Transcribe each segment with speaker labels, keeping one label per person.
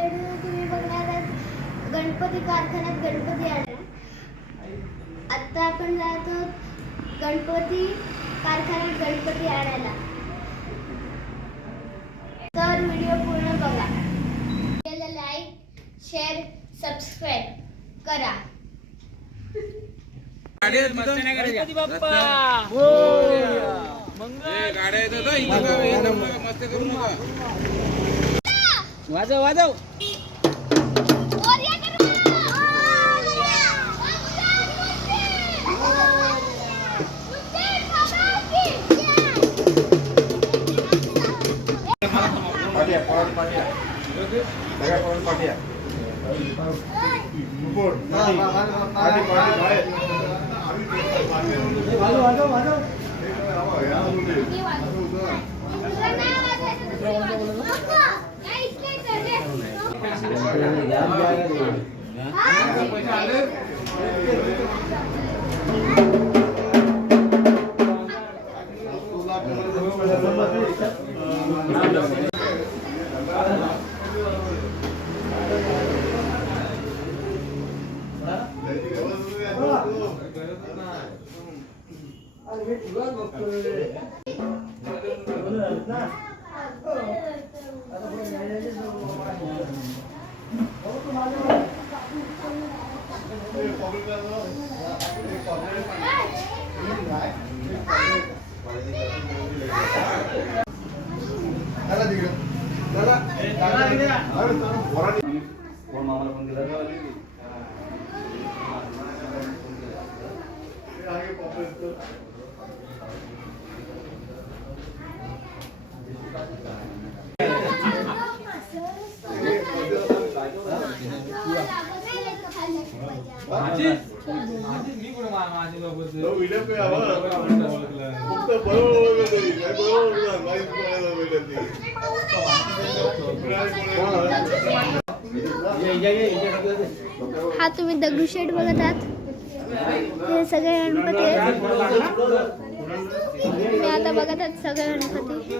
Speaker 1: Video तुम्ही बघणार आहात. गणपती कारखान्यात गणपती आणा आत्ता आपण जातो गणपती कारखान्यात गणपती आणायला. तर व्हिडिओ पूर्ण बघा. लाईक शेअर सबस्क्राईब करा.
Speaker 2: गणपती बाप्पा.
Speaker 3: हं,
Speaker 2: वाजव वाजव.
Speaker 3: પવન
Speaker 4: પાટિયા પવન પાટિયા Gracias. फक्त बरोबर ओळखलं तरी काय बरोबर ओळखलं माहीत कोणाला भेटत नाही.
Speaker 1: हा तुम्ही दगडूशेठ बघत आहात? हे सगळे गणपती आहेत. मी आता बघत आहात सगळे गणपती?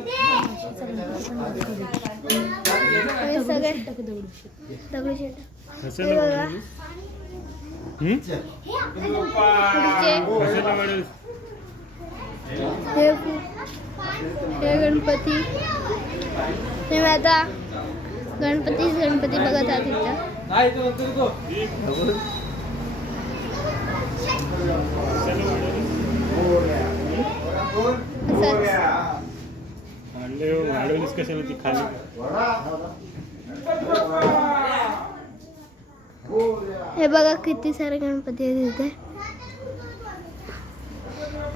Speaker 1: हे सगळे दगडूशेठ हे बघा. पुढचे हे गणपती. हे आता गणपतीच गणपती बघत आहात इथं.
Speaker 3: नाही तो नंतर तो
Speaker 1: असंच
Speaker 2: वाढवलीस कशाला ती खाली?
Speaker 1: हे बघा किती सारे गणपती आहेत इथे.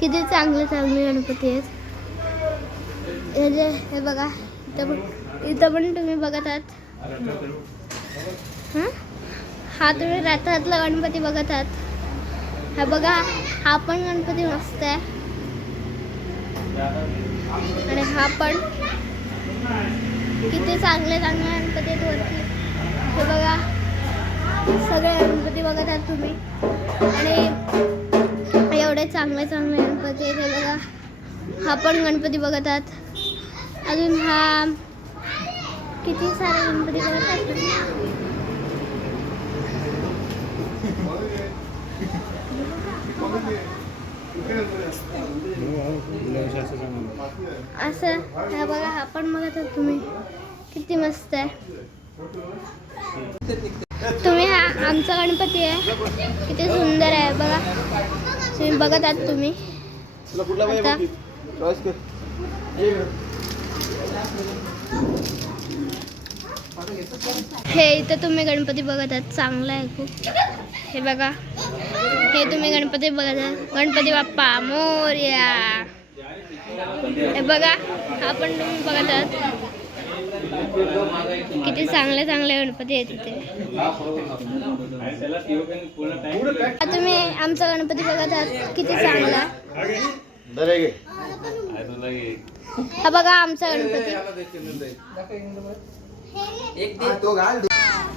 Speaker 1: किती चांगले चांगले गणपती आहेत. हे जे हे बघा इथं पण इथं पण तुम्ही बघत आहात. हा? तुम्ही रथातला गणपती बघत आहात. हा बघा हा पण गणपती मस्त आहे. आणि हा पण किती चांगले चांगले गणपती आहेत वरती. हे बघा. सगळे गणपती बघत आहात तुम्ही. आणि एवढे चांगले चांगले गणपती हे बघा. हा पण गणपती बघत आहात. अजून हा किती सारे गणपती बघत आहात तुम्ही? असं हा बघा हा पण बघत आहात तुम्ही. किती मस्त आहे. तुम्ही हा आमचा गणपती आहे. किती सुंदर आहे बघा. तुम्ही बघत आहात तुम्ही. आता? हे इथं तुम्ही गणपती बघत आहात. चांगलं आहे खूप. हे बघा. हे तुम्ही गणपती बघत आहात. गणपती बाप्पा मोर्या. हे बघा हा पण तुम्ही बघत आहात. किती चांगले चांगले गणपती आहेत इथे. तुम्ही आमचा गणपती बघत आहात किती चांगला. हा बघा आमचा गणपती.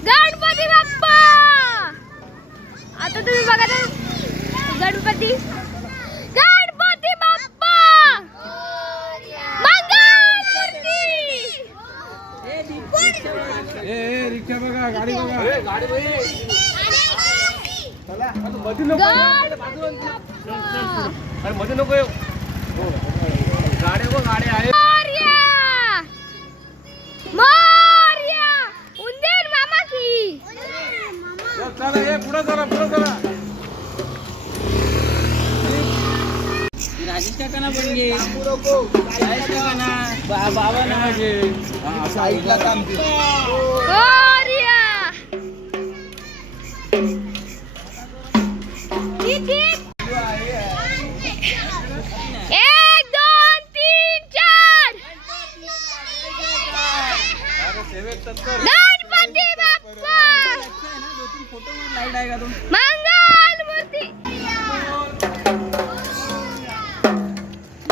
Speaker 1: गणपती बाप्पा! आता तुम्ही बघा गणपती.
Speaker 2: मध्ये नको येऊ. गाड्या बघ गाड्या आहे.
Speaker 1: मोरया. मोरया. उंदीर मामा की
Speaker 3: चला ये पुढे चला पुढे चला.
Speaker 5: राजेश काकांना पण घे. राजेश काकांना. बा- बाबांना घे.
Speaker 3: साईडला काम
Speaker 1: एक दोन तीन चार. गणपती बाप्पा.
Speaker 5: लाइट आहे का
Speaker 1: मंगल मूर्ती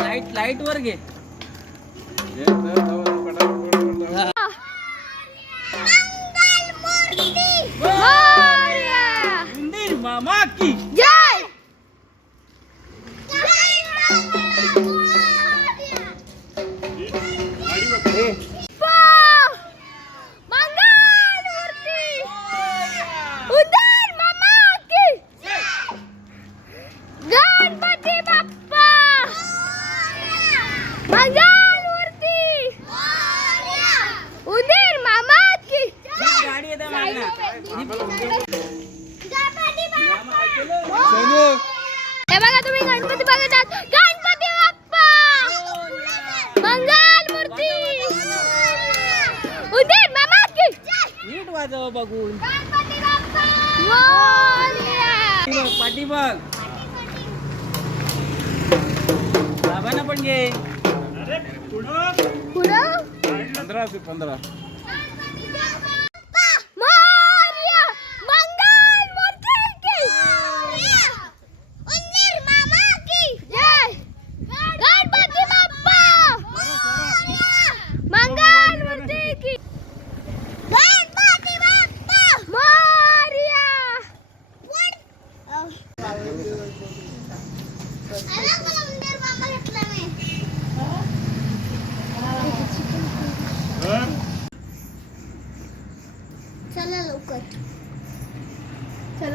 Speaker 5: लाइट लाइट वर घे. उदर मामा की
Speaker 1: गणपती बाप्पा। मंगलमूर्ती उदर मामा की हे बघा तुम्ही गणपती बघत आहात. गणपती बाप्पा। मंगल मूर्ती। उदय मामा की
Speaker 5: नीट वाजव बघून. पाठी बघ बाबांना पण घे.
Speaker 1: पुढं?
Speaker 3: पंधरा ते पंधरा
Speaker 1: मोरया मंगल मूर्ती की उंदीर मामा की जय गणपती बाप्पा मंगल मूर्ती की गणपती बाप्पा मोरया उंदीर मामा घेतला मी चला लवकर चला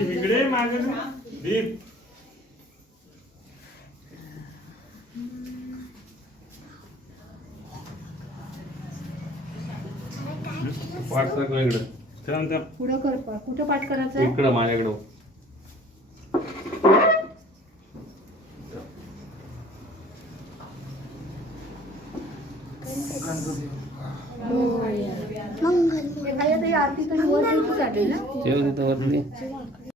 Speaker 2: इकडे मागे दीप. पाठ सगळं इकडं. चला त्या
Speaker 6: पुढं कर कुठं पाठ करायचं आहे?
Speaker 2: इकडं माझ्याकडं.
Speaker 6: एखाद्या तरी आरती तरी वर चालेल ना?
Speaker 5: वरती.